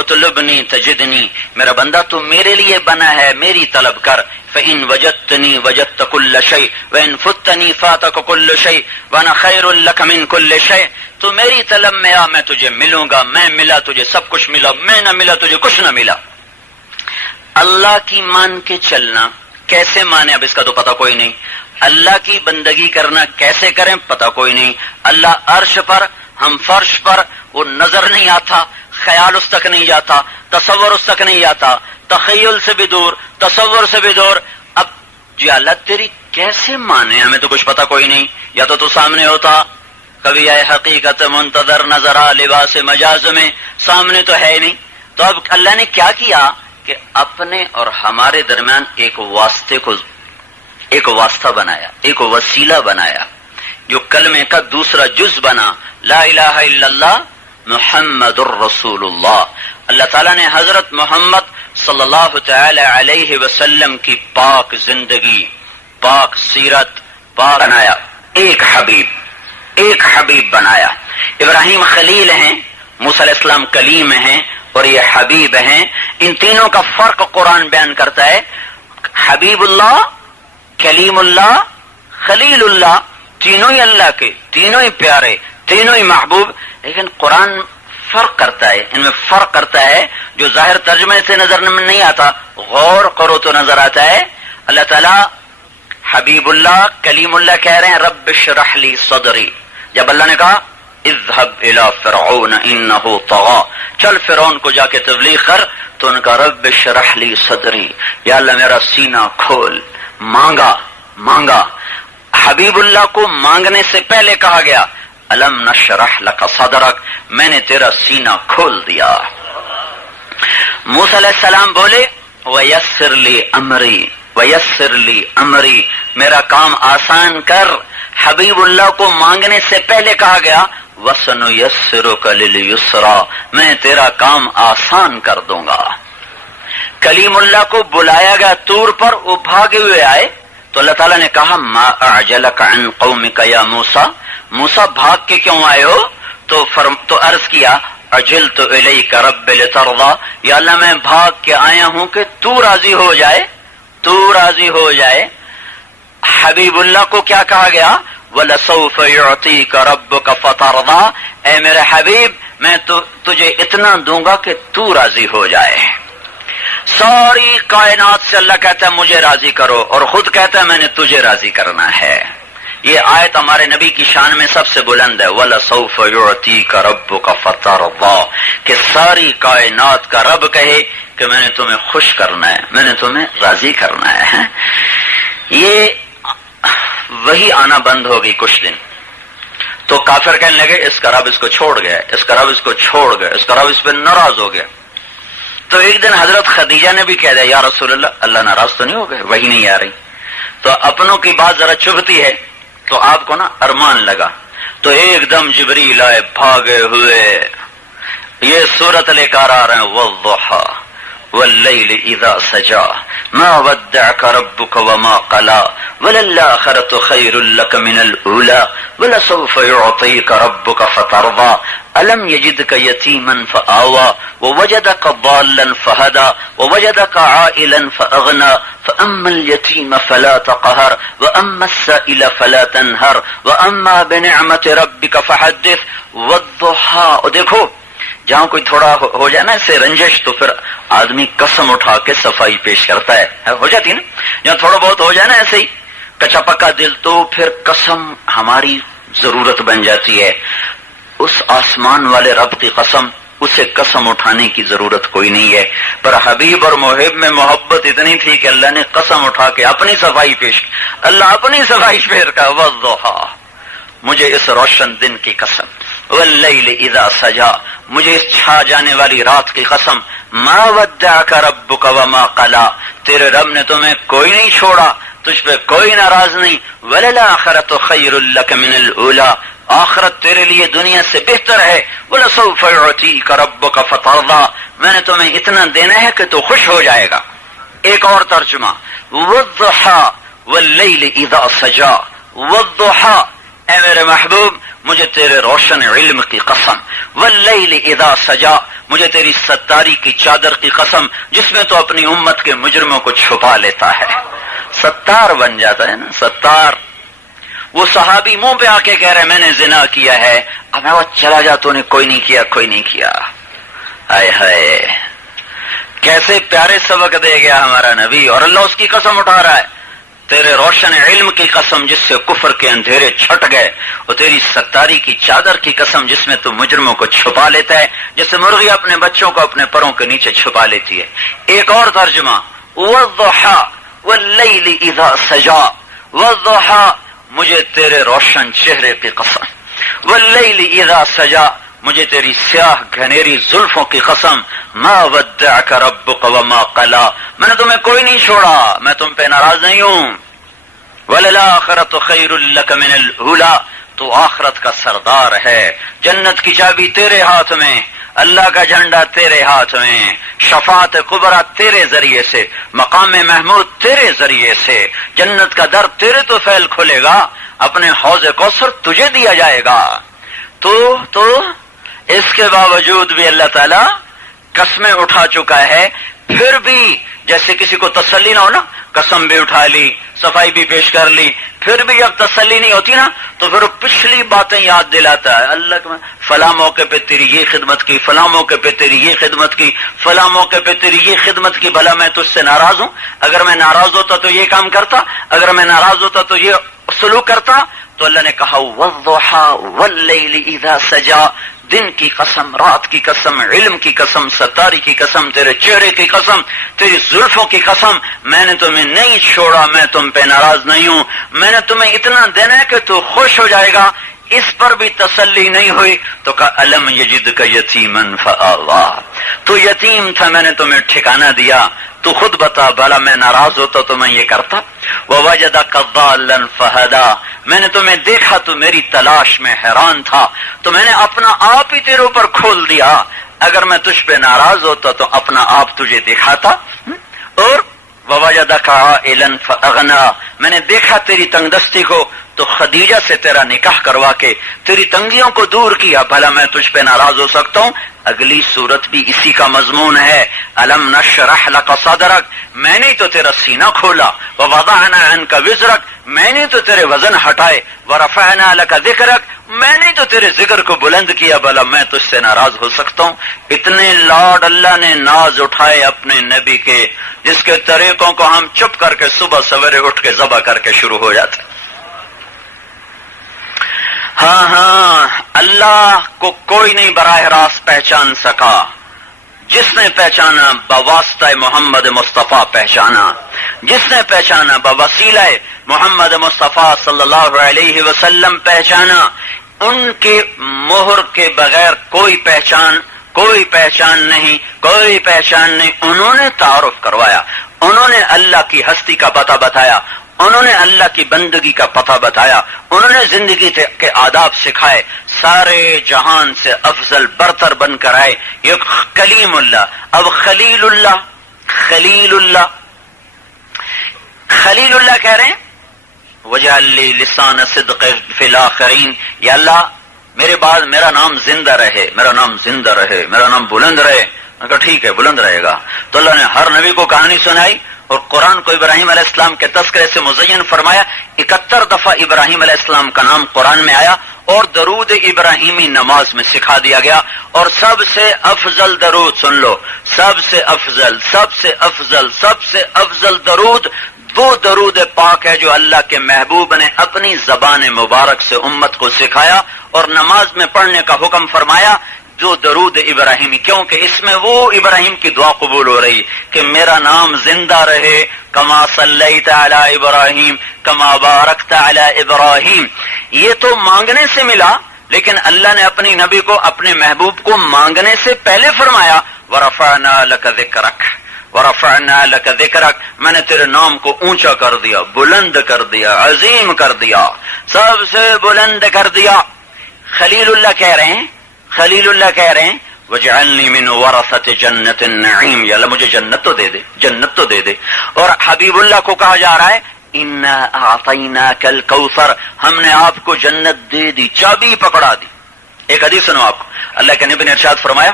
اطلبنی تجدنی، میرا بندہ تو میرے لیے بنا ہے، میری طلب کر. فإن وجدتنی وجدت كل شيء وإن فتنی فاتك كل شيء وأنا خير لك من كل شيء. تو میری طلب میں آ، میں تجھے ملوں گا، میں ملا تجھے سب کچھ ملا، میں نہ ملا تجھے کچھ نہ ملا. اللہ کی مان کے چلنا کیسے مانے، اب اس کا تو پتہ کوئی نہیں. اللہ کی بندگی کرنا کیسے کریں پتہ کوئی نہیں. اللہ عرش پر، ہم فرش پر، وہ نظر نہیں آتا، خیال اس تک نہیں جاتا، تصور اس تک نہیں جاتا، تخیل سے بھی دور، تصور سے بھی دور. اب جی اللہ تیری کیسے مانے، ہمیں تو کچھ پتہ کوئی نہیں. یا تو سامنے ہوتا، کبھی آئے حقیقت منتظر نظر آ لباس مجاز میں، سامنے تو ہے نہیں. تو اب اللہ نے کیا کیا کہ اپنے اور ہمارے درمیان ایک واسطہ بنایا، ایک وسیلہ بنایا، جو کلمے کا دوسرا جز بنا، لا الہ الا اللہ محمد الرسول اللہ. اللہ تعالیٰ نے حضرت محمد صلی اللہ تعالی علیہ وسلم کی پاک زندگی، پاک سیرت، پاک بنایا. ایک حبیب بنایا. ابراہیم خلیل ہیں، موسیٰ علیہ السلام کلیم ہیں، اور یہ حبیب ہیں. ان تینوں کا فرق قرآن بیان کرتا ہے. حبیب اللہ، کلیم اللہ، خلیل اللہ، تینوں ہی اللہ کے، تینوں ہی پیارے، تینوں ہی محبوب. لیکن قرآن فرق کرتا ہے، ان میں فرق کرتا ہے جو ظاہر ترجمے سے نظر نہیں آتا، غور کرو تو نظر آتا ہے. اللہ تعالیٰ حبیب اللہ، کلیم اللہ کہہ رہے ہیں رب اشرح لی صدری. جب اللہ نے کہا اذهب الى فرعون انه طغى، چل فرعون کو جا کے تبلیغ کر، تو ان کا رب اشرح لی صدری، یا اللہ میرا سینہ کھول. مانگا. حبیب اللہ کو مانگنے سے پہلے کہا گیا الم نشرح لک صدرک، میں نے تیرا سینہ کھول دیا. موسیٰ علیہ السلام بولے ویسر لی امری، میرا کام آسان کر. حبیب اللہ کو مانگنے سے پہلے کہا گیا وَسَنُيَسِّرُكَ لِلْيُسْرَى، میں تیرا کام آسان کر دوں گا. کلیم اللہ کو بلایا گیا طور پر، وہ بھاگے ہوئے آئے، تو اللہ تعالیٰ نے کہا ما اعجلک عن قومک یا موسیٰ، موسیٰ بھاگ کے کیوں آئے ہو؟ تو عرض کیا عجلت الیک رب لترضى، یا اللہ میں بھاگ کے آیا ہوں کہ تو راضی ہو جائے. حبیب اللہ کو کیا کہا گیا وَلَسَوْفَ يُعْطِيكَ رَبُّكَ فَتَرْضَى، اے میرے حبیب میں تجھے اتنا دوں گا کہ تو راضی ہو جائے. ساری کائنات سے اللہ کہتا ہے مجھے راضی کرو، اور خود کہتا ہے میں نے تجھے راضی کرنا ہے. یہ آیت ہمارے نبی کی شان میں سب سے بلند ہے وَلَسَوْفَ يُعْطِيكَ رَبُّكَ فَتَرْضَى، کہ ساری کائنات کا رب کہے کہ میں نے تمہیں خوش کرنا ہے، میں نے تمہیں راضی کرنا ہے. یہ وہی آنا بند ہو گئی کچھ دن، تو کافر کہنے لگے اس کا رب اس کو چھوڑ گیا، اس کا رب اس کو چھوڑ گیا، اس کا رب اس پہ ناراض ہو گیا. تو ایک دن حضرت خدیجہ نے بھی کہہ دیا یا رسول اللہ، اللہ ناراض تو نہیں ہو گئے، وہی نہیں آ رہی. تو اپنوں کی بات ذرا چبھتی ہے، تو آپ کو نا ارمان لگا، تو ایک دم جبریل آئے بھاگے ہوئے، یہ صورت لے کر آ رہے ہیں والضحى واللیل اذا سجا ما ودعك ربك وما قلى وللآخرة خير لك من الأولى ولسوف يعطيك ربك فترضى ألم يجدك يتيما فآوى ووجدك ضالا فهدى ووجدك عائلا فأغنى فأما اليتيم فلا تقهر وأما السائل فلا تنهر وأما بنعمة ربك فحدث والضحى. دیکھو جہاں کوئی تھوڑا ہو جائے نا اسے رنجش، تو پھر آدمی قسم اٹھا کے صفائی پیش کرتا ہے، ہو جاتی نا. جہاں تھوڑا بہت ہو جائے نا ایسے ہی کچا پکا دل، تو پھر قسم ہماری ضرورت بن جاتی ہے. اس آسمان والے رب کی قسم، اسے قسم اٹھانے کی ضرورت کوئی نہیں ہے. پر حبیب اور محب میں محبت اتنی تھی کہ اللہ نے قسم اٹھا کے اپنی صفائی پیش، اللہ اپنی صفائی پیش کا والضحى، مجھے اس روشن دن کی قسم، واللیل اذا سجا، مجھے اس چھا جانے والی رات کی قسم، ما ودعک ربک وما قلی، تیرے رب نے تمہیں کوئی نہیں چھوڑا، تجھ پہ کوئی ناراض نہیں. وللآخرۃ خیر لک من الاولی، آخرت تیرے لیے دنیا سے بہتر ہے. ولسوف یعطیک ربک فترضی، میں نے تمہیں اتنا دینا ہے کہ تو خوش ہو جائے گا. ایک اور ترجمہ والضحى واللیل اذا سجا، والضحى، اے میرے محبوب مجھے تیرے روشن علم کی قسم، واللیل اذا سجا، مجھے تیری ستاری کی چادر کی قسم جس میں تو اپنی امت کے مجرموں کو چھپا لیتا ہے، ستار بن جاتا ہے نا، ستار۔ وہ صحابی منہ پہ آ کے کہہ رہے میں نے زنا کیا ہے، اب میں وہ چلا جا، تو نے کوئی نہیں کیا، کوئی نہیں کیا۔ ہائے ہائے، کیسے پیارے سبق دے گیا ہمارا نبی، اور اللہ اس کی قسم اٹھا رہا ہے، تیرے روشن علم کی قسم جس سے کفر کے اندھیرے چھٹ گئے، اور تیری ستاری کی چادر کی قسم جس میں تو مجرموں کو چھپا لیتا ہے، جیسے مرغی اپنے بچوں کو اپنے پروں کے نیچے چھپا لیتی ہے۔ ایک اور ترجمہ، والضحی واللیل اذا سجا، والضحی مجھے تیرے روشن چہرے کی قسم، واللیل اذا سجا مجھے تیری سیاہ گھنیری زلفوں کی قسم، ما ودعک ربک وما قلا، میں نے تمہیں کوئی نہیں چھوڑا، میں تم پہ ناراض نہیں ہوں، وللآخرۃ خیر لک من الاولی، تو آخرت کا سردار ہے، جنت کی چابی تیرے ہاتھ میں، اللہ کا جھنڈا تیرے ہاتھ میں، شفاعت کبریٰ تیرے ذریعے سے، مقام محمود تیرے ذریعے سے، جنت کا در تیرے تو فیل کھلے گا، اپنے حوض کوثر تجھے دیا جائے گا۔ تو اس کے باوجود بھی اللہ تعالیٰ قسمیں اٹھا چکا ہے، پھر بھی جیسے کسی کو تسلی نہ ہو نا، قسم بھی اٹھا لی، صفائی بھی پیش کر لی، پھر بھی جب تسلی نہیں ہوتی نا تو پھر پچھلی باتیں یاد دلاتا ہے، اللہ کا فلاں موقع پہ تیری یہ خدمت کی، فلاں موقع پہ تیری یہ خدمت کی، فلاں موقع پہ تیری یہ خدمت کی، بھلا میں تجھ سے ناراض ہوں؟ اگر میں ناراض ہوتا تو یہ کام کرتا، اگر میں ناراض ہوتا تو یہ سلوک کرتا۔ تو اللہ نے کہا والضحی واللیل اذا سجا، دن کی قسم، رات کی قسم، علم کی قسم، ستاری کی قسم، تیرے چہرے کی قسم، تیری زلفوں کی قسم، میں نے تمہیں نہیں چھوڑا، میں تم پہ ناراض نہیں ہوں، میں نے تمہیں اتنا دینا ہے کہ تو خوش ہو جائے گا۔ اس پر بھی تسلی نہیں ہوئی تو کہا الم یجدک یتیما فآویٰ، تو یتیم تھا، میں نے تمہیں ٹھکانہ دیا، تو خود بتا بھلا میں ناراض ہوتا تو میں یہ کرتا؟ ووجدک ضالا فہدی، میں نے تمہیں دیکھا تو میری تلاش میں حیران تھا، تو میں نے اپنا آپ ہی تیرے اوپر کھول دیا، اگر میں تجھ پہ ناراض ہوتا تو اپنا آپ تجھے دکھاتا۔ اور ووجدک عائلا فاغنی، میں نے دیکھا تیری تنگ دستی کو تو خدیجہ سے تیرا نکاح کروا کے تیری تنگیوں کو دور کیا، بھلا میں تجھ پہ ناراض ہو سکتا ہوں؟ اگلی صورت بھی اسی کا مضمون ہے، الم نشرح لک صدرک، میں نے تو تیرا سینہ کھولا، ووضعنا عنک وزرک، میں نے تو تیرے وزن ہٹائے، ورفعنا لک ذکرک، میں نے تو تیرے ذکر کو بلند کیا، بھلا میں تجھ سے ناراض ہو سکتا ہوں؟ اتنے لاڈ اللہ نے ناز اٹھائے اپنے نبی کے، جس کے طریقوں کو ہم چپ کر کے صبح سویرے اٹھ کے ذبح کر کے شروع ہو جاتے۔ ہاں اللہ کو کوئی نہیں براہ راست پہچان سکا، جس نے پہچانا بواسطہ محمد مصطفیٰ پہچانا، جس نے پہچانا بوسیلہ محمد مصطفیٰ صلی اللہ علیہ وسلم پہچانا، ان کے مہر کے بغیر کوئی پہچان نہیں، کوئی پہچان نہیں۔ انہوں نے تعارف کروایا، انہوں نے اللہ کی ہستی کا پتہ بتایا، انہوں نے اللہ کی بندگی کا پتہ بتایا، انہوں نے زندگی کے آداب سکھائے، سارے جہان سے افضل برتر بن کر آئے۔ یہ کلیم اللہ، اب خلیل اللہ کہہ رہے ہیں وجعل لی لسان صدق فی الاخرین، یا اللہ میرے بعد میرا نام زندہ رہے، میرا نام زندہ رہے، میرا نام بلند رہے۔ میں کہا ٹھیک ہے، بلند رہے گا۔ تو اللہ نے ہر نبی کو کہانی سنائی، اور قرآن کو ابراہیم علیہ السلام کے تذکرے سے مزین فرمایا۔ 71 دفعہ ابراہیم علیہ السلام کا نام قرآن میں آیا، اور درود ابراہیمی نماز میں سکھا دیا گیا۔ اور سب سے افضل درود سن لو، سب سے افضل درود وہ درود پاک ہے جو اللہ کے محبوب نے اپنی زبان مبارک سے امت کو سکھایا اور نماز میں پڑھنے کا حکم فرمایا، جو درود ابراہیمی، کیونکہ اس میں وہ ابراہیم کی دعا قبول ہو رہی کہ میرا نام زندہ رہے، کما صلیت علی ابراہیم کما بارکت علی ابراہیم۔ یہ تو مانگنے سے ملا، لیکن اللہ نے اپنی نبی کو، اپنے محبوب کو مانگنے سے پہلے فرمایا ورفعنا لک ذکرک، ورفعنا لک ذکرک، میں نے تیرے نام کو اونچا کر دیا، بلند کر دیا، عظیم کر دیا، سب سے بلند کر دیا۔ خلیل اللہ کہہ رہے ہیں وجعلنی من ورثۃ جنت النعیم، یا اللہ مجھے جنت تو دے دے، جنت تو دے دے۔ اور حبیب اللہ کو کہا جا رہا ہے انا اعطیناک الکوثر، ہم نے آپ کو جنت دے دی، چابی پکڑا دی۔ ایک حدیث سنو آپ کو، اللہ کے نبی نے ارشاد فرمایا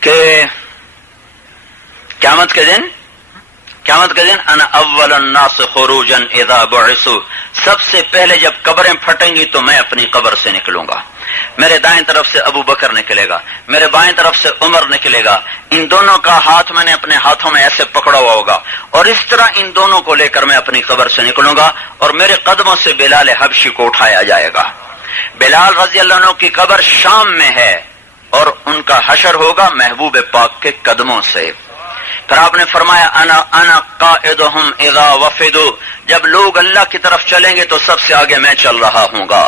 کہ قیامت کے دن انا اول الناس خروجا اذا بعثوا، سب سے پہلے جب قبریں پھٹیں گی تو میں اپنی قبر سے نکلوں گا، میرے دائیں طرف سے ابو بکر نکلے گا، میرے بائیں طرف سے عمر نکلے گا، ان دونوں کا ہاتھ میں نے اپنے ہاتھوں میں ایسے پکڑا ہوا ہوگا، اور اس طرح ان دونوں کو لے کر میں اپنی قبر سے نکلوں گا، اور میرے قدموں سے بلال حبشی کو اٹھایا جائے گا۔ بلال رضی اللہ عنہ کی قبر شام میں ہے، اور ان کا حشر ہوگا محبوب پاک کے قدموں سے۔ پھر آپ نے فرمایا انا قائدہم اذا وفدوا، جب لوگ اللہ کی طرف چلیں گے تو سب سے آگے میں چل رہا ہوں گا۔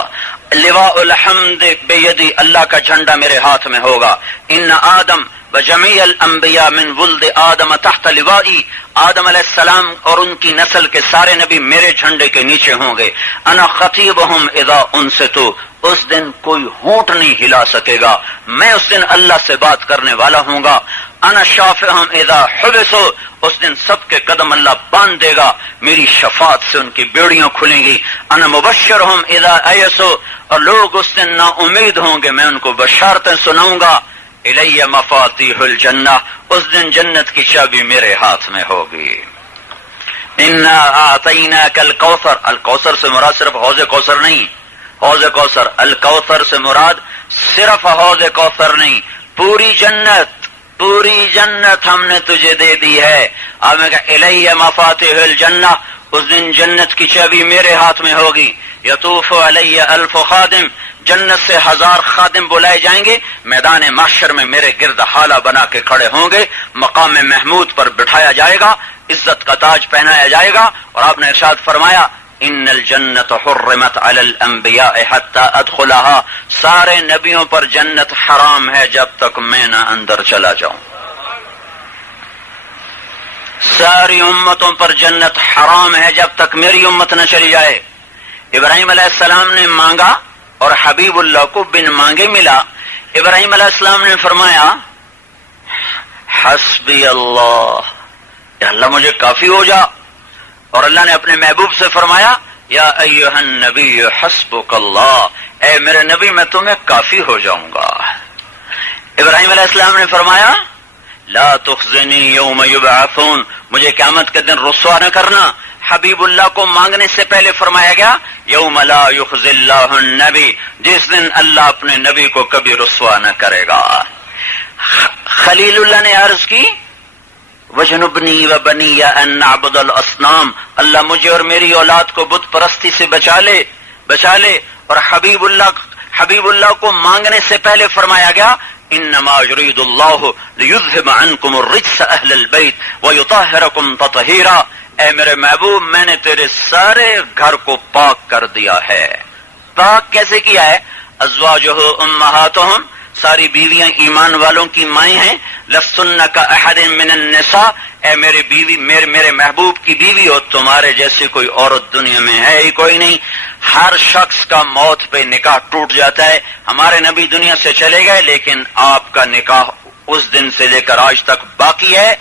لواء الحمد بیدی، اللہ کا جھنڈا میرے ہاتھ میں ہوگا۔ ان آدم وجمیع الانبیاء من ولد آدم تحت لوائی، آدم علیہ السلام اور ان کی نسل کے سارے نبی میرے جھنڈے کے نیچے ہوں گے۔ انا خطیبہم اذا انستو، اس دن کوئی ہونٹ نہیں ہلا سکے گا، میں اس دن اللہ سے بات کرنے والا ہوں گا۔ انا شافعہم اذا حبسوا، اس دن سب کے قدم اللہ باندھ دے گا، میری شفاعت سے ان کی بیڑیاں کھلیں گی۔ انا مبشرہم اذا ایسوا، اور لوگ اس دن نا امید ہوں گے، میں ان کو بشارتیں سناؤں گا۔ الی مفاتیح الجنہ، اس دن جنت کی چابی میرے ہاتھ میں ہوگی۔ انا اعطیناک الکوثر، الکوثر سے مراد صرف حوض کوثر نہیں، حوض کوثر، الکوثر سے مراد صرف حوض کوثر نہیں، پوری جنت ہم نے تجھے دے دی ہے۔ آپ نے کہا الی مفاتیح الجنہ، اس دن جنت کی چابی میرے ہاتھ میں ہوگی۔ یطوف علی الف خادم، جنت سے 1000 خادم بلائے جائیں گے، میدان محشر میں میرے گرد حالہ بنا کے کھڑے ہوں گے، مقام محمود پر بٹھایا جائے گا، عزت کا تاج پہنایا جائے گا۔ اور آپ نے ارشاد فرمایا ان الجنت حرمت علی الانبیاء حتی ادخلها، سارے نبیوں پر جنت حرام ہے جب تک میں نہ اندر چلا جاؤں، ساری امتوں پر جنت حرام ہے جب تک میری امت نہ چلی جائے۔ ابراہیم علیہ السلام نے مانگا اور حبیب اللہ کو بن مانگے ملا۔ ابراہیم علیہ السلام نے فرمایا حسبی اللہ، یا اللہ مجھے کافی ہو جا، اور اللہ نے اپنے محبوب سے فرمایا یا ایھا النبی حسبک اللہ، اے میرے نبی میں تمہیں کافی ہو جاؤں گا۔ ابراہیم علیہ السلام نے فرمایا لا تخزنی یوم یبعثون، مجھے قیامت کے دن رسوا نہ کرنا۔ حبیب اللہ کو مانگنے سے پہلے فرمایا گیا یوم لا یخزی اللہ النبی، جس دن اللہ اپنے نبی کو کبھی رسوا نہ کرے گا۔ خلیل اللہ نے عرض کی وجنبنی و بنی ان نعبد الاصنام، اللہ مجھے اور میری اولاد کو بت پرستی سے بچا لے۔ اور حبیب اللہ کو مانگنے سے پہلے فرمایا گیا انما یرید اللہ لیذھب عنکم الرجس اہل البیت ویطہرکم تطہیرا، اے میرے محبوب میں نے تیرے سارے گھر کو پاک کر دیا ہے۔ پاک کیسے کیا ہے؟ ازواجہ امہاتہم، ساری بیویاں ایمان والوں کی مائیں ہیں۔ لستن کاحد من النساء، اے میرے محبوب کی بیوی ہو، تمہارے جیسی کوئی عورت دنیا میں ہے ہی کوئی نہیں۔ ہر شخص کا موت پہ نکاح ٹوٹ جاتا ہے، ہمارے نبی دنیا سے چلے گئے لیکن آپ کا نکاح اس دن سے لے کر آج تک باقی ہے۔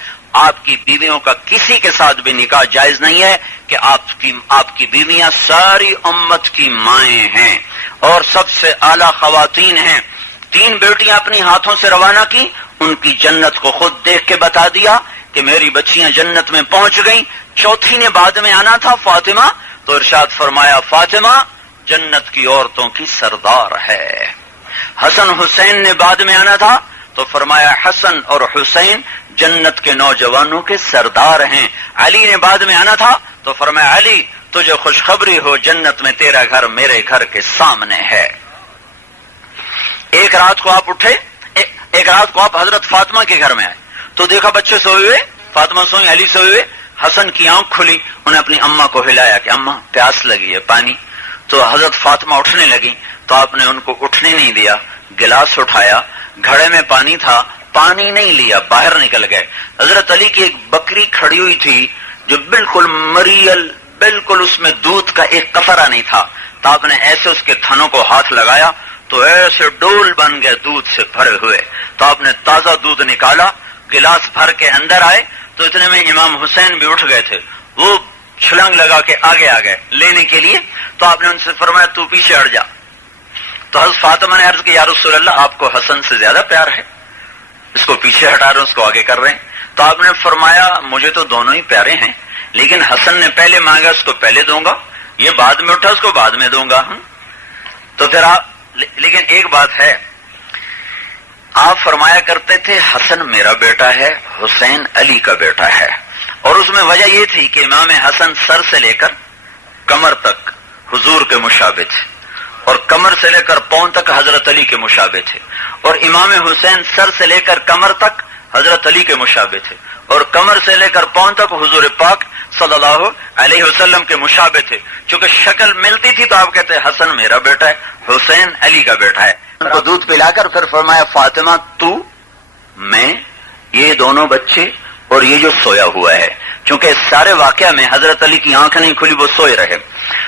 آپ کی بیویوں کا کسی کے ساتھ بھی نکاح جائز نہیں ہے کہ آپ کی بیویاں ساری امت کی مائیں ہیں اور سب سے اعلیٰ خواتین ہیں۔ 3 بیٹیاں اپنی ہاتھوں سے روانہ کی، ان کی جنت کو خود دیکھ کے بتا دیا کہ میری بچیاں جنت میں پہنچ گئیں۔ چوتھی نے بعد میں آنا تھا فاطمہ، تو ارشاد فرمایا فاطمہ جنت کی عورتوں کی سردار ہے۔ حسن حسین نے بعد میں آنا تھا تو فرمایا حسن اور حسین جنت کے نوجوانوں کے سردار ہیں۔ علی نے بعد میں آنا تھا تو فرمایا علی تجھے خوشخبری ہو، جنت میں تیرا گھر میرے گھر کے سامنے ہے۔ ایک رات کو آپ حضرت فاطمہ کے گھر میں آئے تو دیکھا بچے سوئے ہوئے، فاطمہ سوئی، علی سوئے ہوئے۔ حسن کی آنکھ کھلی، انہیں اپنی اماں کو ہلایا کہ اماں پیاس لگی ہے پانی، تو حضرت فاطمہ اٹھنے لگی تو آپ نے ان کو اٹھنے نہیں دیا، گلاس اٹھایا، گھڑے میں پانی تھا، پانی نہیں لیا، باہر نکل گئے۔ حضرت علی کی ایک بکری کھڑی ہوئی تھی جو بالکل مریل، بالکل اس میں دودھ کا ایک قطرہ نہیں تھا، تو آپ نے ایسے اس کے تھنوں کو ہاتھ لگایا تو ایسے ڈول بن گئے دودھ سے بھرے ہوئے، تو آپ نے تازہ دودھ نکالا، گلاس بھر کے اندر آئے تو اتنے میں امام حسین بھی اٹھ گئے تھے، وہ چھلانگ لگا کے آگے آ گئے لینے کے لیے، تو آپ نے ان سے فرمایا تو پیچھے ہٹ جا. تو حضرت فاطمہ نے عرض کی یا رسول اللہ آپ کو حسن سے زیادہ پیار ہے، اس کو پیچھے ہٹا رہے ہیں اس کو آگے کر رہے ہیں. تو آپ نے فرمایا مجھے تو دونوں ہی پیارے ہیں، لیکن حسن نے پہلے مانگا اس کو پہلے دوں گا، یہ بعد میں اٹھا اس کو بعد میں دوں گا. تو پھر آپ، لیکن ایک بات ہے، آپ فرمایا کرتے تھے حسن میرا بیٹا ہے، حسین علی کا بیٹا ہے، اور اس میں وجہ یہ تھی کہ امام حسن سر سے لے کر کمر تک حضور کے مشابہ تھے، اور کمر سے لے کر پاؤں تک حضرت علی کے مشابہ تھے، اور امام حسین سر سے لے کر کمر تک حضرت علی کے مشابہ تھے، اور کمر سے لے کر پاؤں تک حضور پاک صلی اللہ علیہ وسلم کے مشابہ تھے. چونکہ شکل ملتی تھی تو آپ کہتے حسن میرا بیٹا ہے، حسین علی کا بیٹا ہے. ان کو دودھ پلا کر پھر فرمایا فاطمہ تو، میں، یہ دونوں بچے اور یہ جو سویا ہوا ہے. چونکہ اس سارے واقعہ میں حضرت علی کی آنکھ نہیں کھلی، وہ سوئے رہے.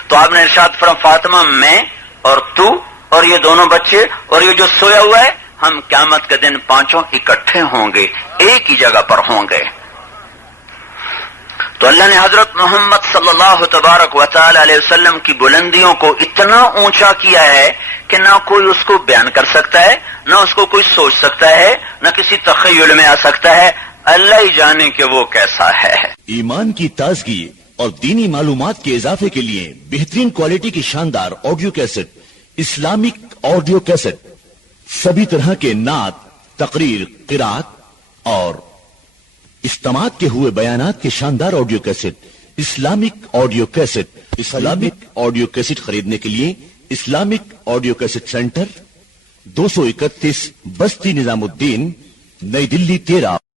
تو آپ نے ارشاد فرمایا فاطمہ میں اور تو اور یہ دونوں بچے اور یہ جو سویا ہوا ہے، ہم قیامت کے دن پانچوں اکٹھے ہوں گے، ایک ہی جگہ پر ہوں گے. تو اللہ نے حضرت محمد صلی اللہ تبارک و تعالی علیہ وسلم کی بلندیوں کو اتنا اونچا کیا ہے کہ نہ کوئی اس کو بیان کر سکتا ہے، نہ اس کو کوئی سوچ سکتا ہے، نہ کسی تخیل میں آ سکتا ہے. اللہ ہی جانے کہ وہ کیسا ہے. ایمان کی تازگی اور دینی معلومات کے اضافے کے لیے بہترین کوالٹی کی شاندار audio cassette, Islamic audio cassette, سبھی طرح کے نعت، تقریر، قرات اور استماعت کے ہوئے بیانات کے شاندار audio cassette, Islamic audio cassette. Islamic audio cassette خریدنے کے لیے اسلامک آڈیو کیسٹ سینٹر 231 بستی نظام الدین، نئی دلی 13.